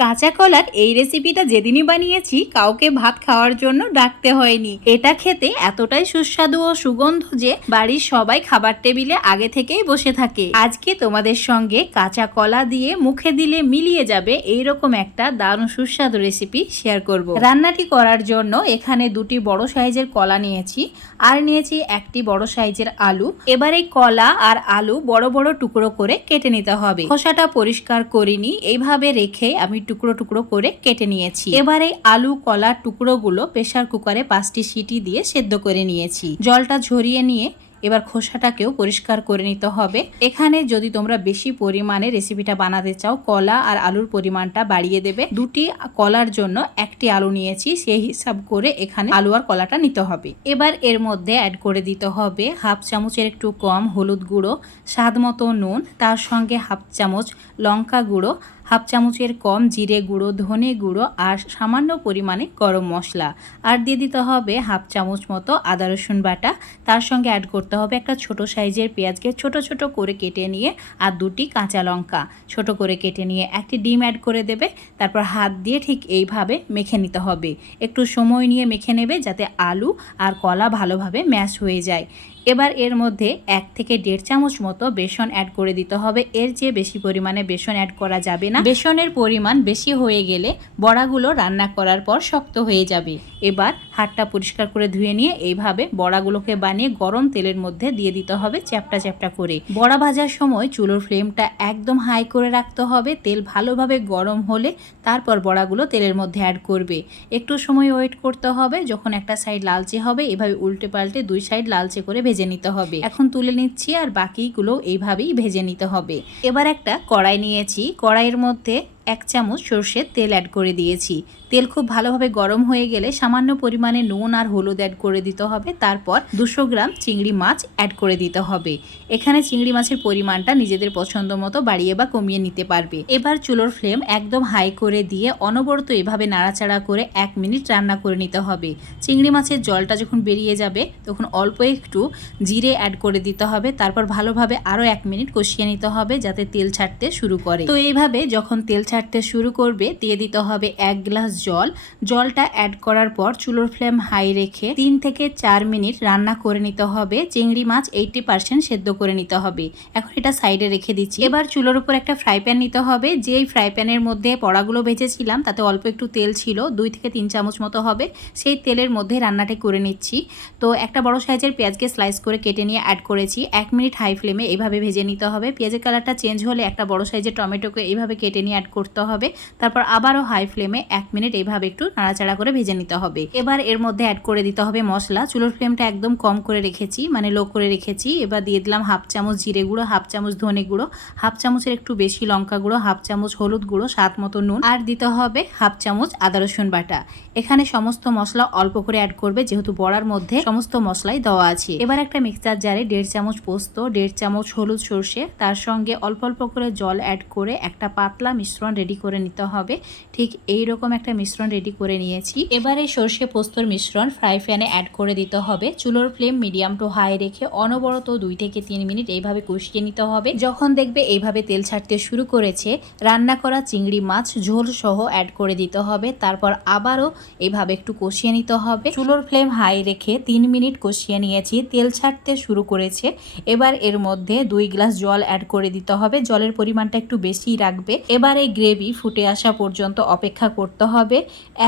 কাঁচা কলার এই রেসিপিটা যেদিনই বানিয়েছি, কাউকে ভাত খাওয়ার জন্য ডাকতে হয়নি। এটা খেতে এতটাই সুস্বাদু ও সুগন্ধ যে বাড়ির সবাই খাবার টেবিলে আগে থেকেই বসে থাকে। আজকে তোমাদের সঙ্গে কাঁচা কলা দিয়ে মুখে দিলে মিলিয়ে যাবে এইরকম একটা দারুণ সুস্বাদু রেসিপি শেয়ার করব। রান্নাটি করার জন্য এখানে দুটি বড় সাইজের কলা নিয়েছি, আর নিয়েছি একটি বড় সাইজের আলু। এবার এই কলা আর আলু বড় বড় টুকরো করে কেটে নিতে হবে। খোসাটা পরিষ্কার করিনি, এইভাবে রেখে আমি টুকরো টুকরো করে কেটে নিয়েছি। এবার এই আলু কলার টুকরোগুলো প্রেশার কুকারে পাঁচটি সিটি দিয়ে সেদ্ধ করে নিয়েছি। জলটা ঝরিয়ে নিয়ে এবার খোসাটাকেও পরিষ্কার করে নিতে হবে। এখানে যদি তোমরা বেশি পরিমাণে রেসিপিটা বানাতে চাও, কলা আর আলুর পরিমাণটা বাড়িয়ে দেবে। দুটি কলার জন্য একটি আলু নিয়েছি, সেই হিসাব করে এখানে আলু আর কলাটা নিতে হবে। এবার এর মধ্যে অ্যাড করে দিতে হবে হাফ চামচের একটু কম হলুদ গুঁড়ো, স্বাদ মতো নুন, তার সঙ্গে হাফ চামচ লঙ্কা গুঁড়ো, হাফ চামচের কম জিরে গুঁড়ো, ধনে গুঁড়ো আর সামান্য পরিমাণে গরম মশলা। আর দিয়ে দিতে হবে হাফ চামচ মতো আদা রসুন বাটা, তার সঙ্গে অ্যাড করতে হবে একটা ছোট সাইজের পেঁয়াজকে ছোট ছোট করে কেটে নিয়ে আর দুটি কাঁচা লঙ্কা। ছোট করে কেটে নিয়ে একটি ডিম অ্যাড করে দেবে, তারপর হাত দিয়ে ঠিক এইভাবে মেখে নিতে হবে। একটু সময় নিয়ে মেখে নেবে যাতে আলু আর কলা ভালোভাবে ম্যাশ হয়ে যায়। এবার এর মধ্যে এক থেকে দেড় চামচ মতো বেসন অ্যাড করে দিতে হবে। এর চেয়ে বেশি পরিমাণে বেসন অ্যাড করা যাবে না। বেসনের পরিমাণ বেশি হয়ে গেলে বড়াগুলো রান্না করার পর শক্ত হয়ে যাবে। এবার হাতটা পরিষ্কার করে ধুয়ে নিয়ে এইভাবে বড়াগুলোকে বানিয়ে গরম তেলের মধ্যে দিয়ে দিতে হবে চ্যাপটা চ্যাপটা করে। বড়া ভাজার সময় চুলোর ফ্লেমটা একদম হাই করে রাখতে হবে। তেল ভালোভাবে গরম হলে তারপর বড়াগুলো তেলের মধ্যে অ্যাড করবে। একটু সময় ওয়েট করতে হবে, যখন একটা সাইড লালচে হবে, এভাবে উল্টে পাল্টে দুই সাইড লালচে করে ভেজে নিতে হবে। এখন তুলে নিচ্ছি আর বাকিগুলো এইভাবেই ভেজে নিতে হবে। এবার একটা কড়াই নিয়েছি। কড়াইয়ের মধ্যে এক চামচ সর্ষের তেল অ্যাড করে দিয়েছি। তেল খুব ভালোভাবে গরম হয়ে গেলে সামান্য পরিমাণে নুন আর হলুদ অ্যাড করে দিতে হবে। তারপর দুশো গ্রাম চিংড়ি মাছ অ্যাড করে দিতে হবে। এখানে চিংড়ি মাছের পরিমাণটা নিজেদের পছন্দ মতো বাড়িয়ে বা কমিয়ে নিতে পারবে। এবার চুলোর ফ্লেম একদম হাই করে দিয়ে অনবরত এভাবে নাড়াচাড়া করে এক মিনিট রান্না করে নিতে হবে। চিংড়ি মাছের জলটা যখন বেরিয়ে যাবে, তখন অল্প একটু জিরে অ্যাড করে দিতে হবে। তারপর ভালোভাবে আরও এক মিনিট কষিয়ে নিতে হবে যাতে তেল ছাড়তে শুরু করে। তো এইভাবে যখন তেল ছাড়তে শুরু করবে, দিয়ে দিতে হবে এক গ্লাস জল। জলটা অ্যাড করার পর চুলোর ফ্লেম হাই রেখে তিন থেকে চার মিনিট রান্না করে নিতে হবে। চিংড়ি মাছ এইটি পার্সেন্ট সেদ্ধ করে নিতে হবে। এখন এটা সাইডে রেখে দিচ্ছি। এবার চুলোর উপর একটা ফ্রাই প্যান নিতে হবে। যেই ফ্রাই প্যানের মধ্যে পড়াগুলো ভেজেছিলাম, তাতে অল্প একটু তেল ছিল, দুই থেকে তিন চামচ মতো হবে। সেই তেলের মধ্যে রান্নাটি করে নিচ্ছি। তো একটা বড় সাইজের পেঁয়াজকে স্লাইস করে কেটে নিয়ে অ্যাড করেছি। এক মিনিট হাই ফ্লেমে এইভাবে ভেজে নিতে হবে। পেঁয়াজের কালারটা চেঞ্জ হলে একটা বড় সাইজের টমেটোকে এইভাবে কেটে নিয়ে অ্যাড করতে হবে। তারপর আবারও হাই ফ্লেমে এক মিনিট এইভাবে একটু নাড়াচাড়া করে ভেজে নিতে হবে। এবার এর মধ্যে অ্যাড করে দিতে হবে মশলা। চুলোর ফ্লেমটা একদম কম করে রেখেছি মানে লো করে রেখেছি। এবার দিয়ে দিলাম হাফ চামচ জিরে গুঁড়ো হাফ চামচ ধনে গুঁড়ো হাফ চামচের একটু বেশি লঙ্কা গুঁড়ো হাফ চামচ হলুদ গুঁড়ো স্বাদ মতো নুন। আর দিতে হবে হাফ চামচ আদা রসুন বাটা। এখানে সমস্ত মশলা অল্প করে অ্যাড করবে, যেহেতু বড়ার মধ্যে সমস্ত মশলাই দেওয়া আছে। এবার একটা মিক্সচার জারে দেড় চামচ পোস্ত, দেড় চামচ হলুদ সর্ষে, তার সঙ্গে অল্প অল্প করে জল অ্যাড করে একটা পাতলা মিশ্রণ রেডি করে নিতে হবে। ঠিক এই রকম একটা মিশ্রণ রেডি করে নিয়েছি। এবারে সর্ষে পোস্তর মিশ্রণ ফ্রাই প্যানে অ্যাড করে দিতে হবে। চুলোর ফ্লেম মিডিয়াম টু হাই রেখে অনবরত দুই থেকে তিন মিনিট এইভাবে কষিয়ে নিতে হবে। যখন দেখবে এইভাবে তেল ছাড়তে শুরু করেছে, রান্না করা চিংড়ি মাছ ঝোল সহ অ্যাড করে দিতে হবে। তারপর আবারও এইভাবে একটু কষিয়ে নিতে হবে। চুলোর ফ্লেম হাই রেখে তিন মিনিট কষিয়ে নিয়েছি। তেল ছাড়তে শুরু করেছে। এবার এর মধ্যে দুই গ্লাস জল অ্যাড করে দিতে হবে। জলের পরিমাণটা একটু বেশি রাখবে। এবার এই গ্রেভি ফুটে আসা পর্যন্ত অপেক্ষা করতে হবে।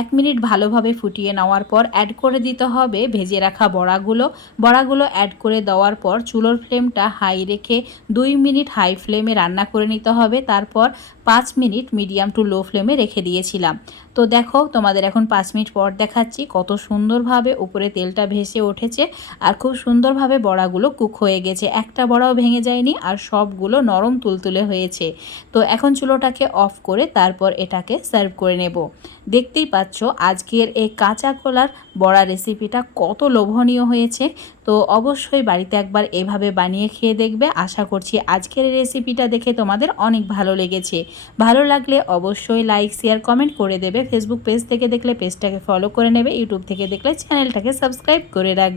এক মিনিট ভালোভাবে ফুটিয়ে নেওয়ার পর অ্যাড করে দিতে হবে ভেজে রাখা বড়াগুলো। বড়াগুলো অ্যাড করে দেওয়ার পর চুলোর ফ্লেমটা হাই রেখে দুই মিনিট হাই ফ্লেমে রান্না করে নিতে হবে। তারপর পাঁচ মিনিট মিডিয়াম টু লো ফ্লেমে রেখে দিয়েছিলাম। তো দেখো, তোমাদের এখন পাঁচ মিনিট পর দেখাচ্ছি কত সুন্দরভাবে উপরে তেলটা ভেসে উঠেছে আর খুব সুন্দরভাবে বড়াগুলো কুক হয়ে গেছে। একটা বড়াও ভেঙে যায়নি আর সবগুলো নরম তুলতুলে হয়েছে। তো এখন চুলোটাকে অফ করে তারপর এটাকে সার্ভ করে নেব। দেখতেই পাচ্ছ, আজকের এই কাঁচা কলার বড়া রেসিপিটা কত লোভনীয় হয়েছে। তো অবশ্যই বাড়িতে একবার এভাবে বানিয়ে খেয়ে দেখবে। আশা করছি আজকের এই রেসিপিটা দেখে তোমাদের অনেক ভালো লেগেছে। ভালো লাগলে অবশ্যই লাইক শেয়ার কমেন্ট করে দেবে। ফেসবুক পেজ থেকে দেখলে পেজটাকে ফলো করে নেবে। ইউটিউব থেকে দেখলে চ্যানেলটাকে সাবস্ক্রাইব করে রাখবে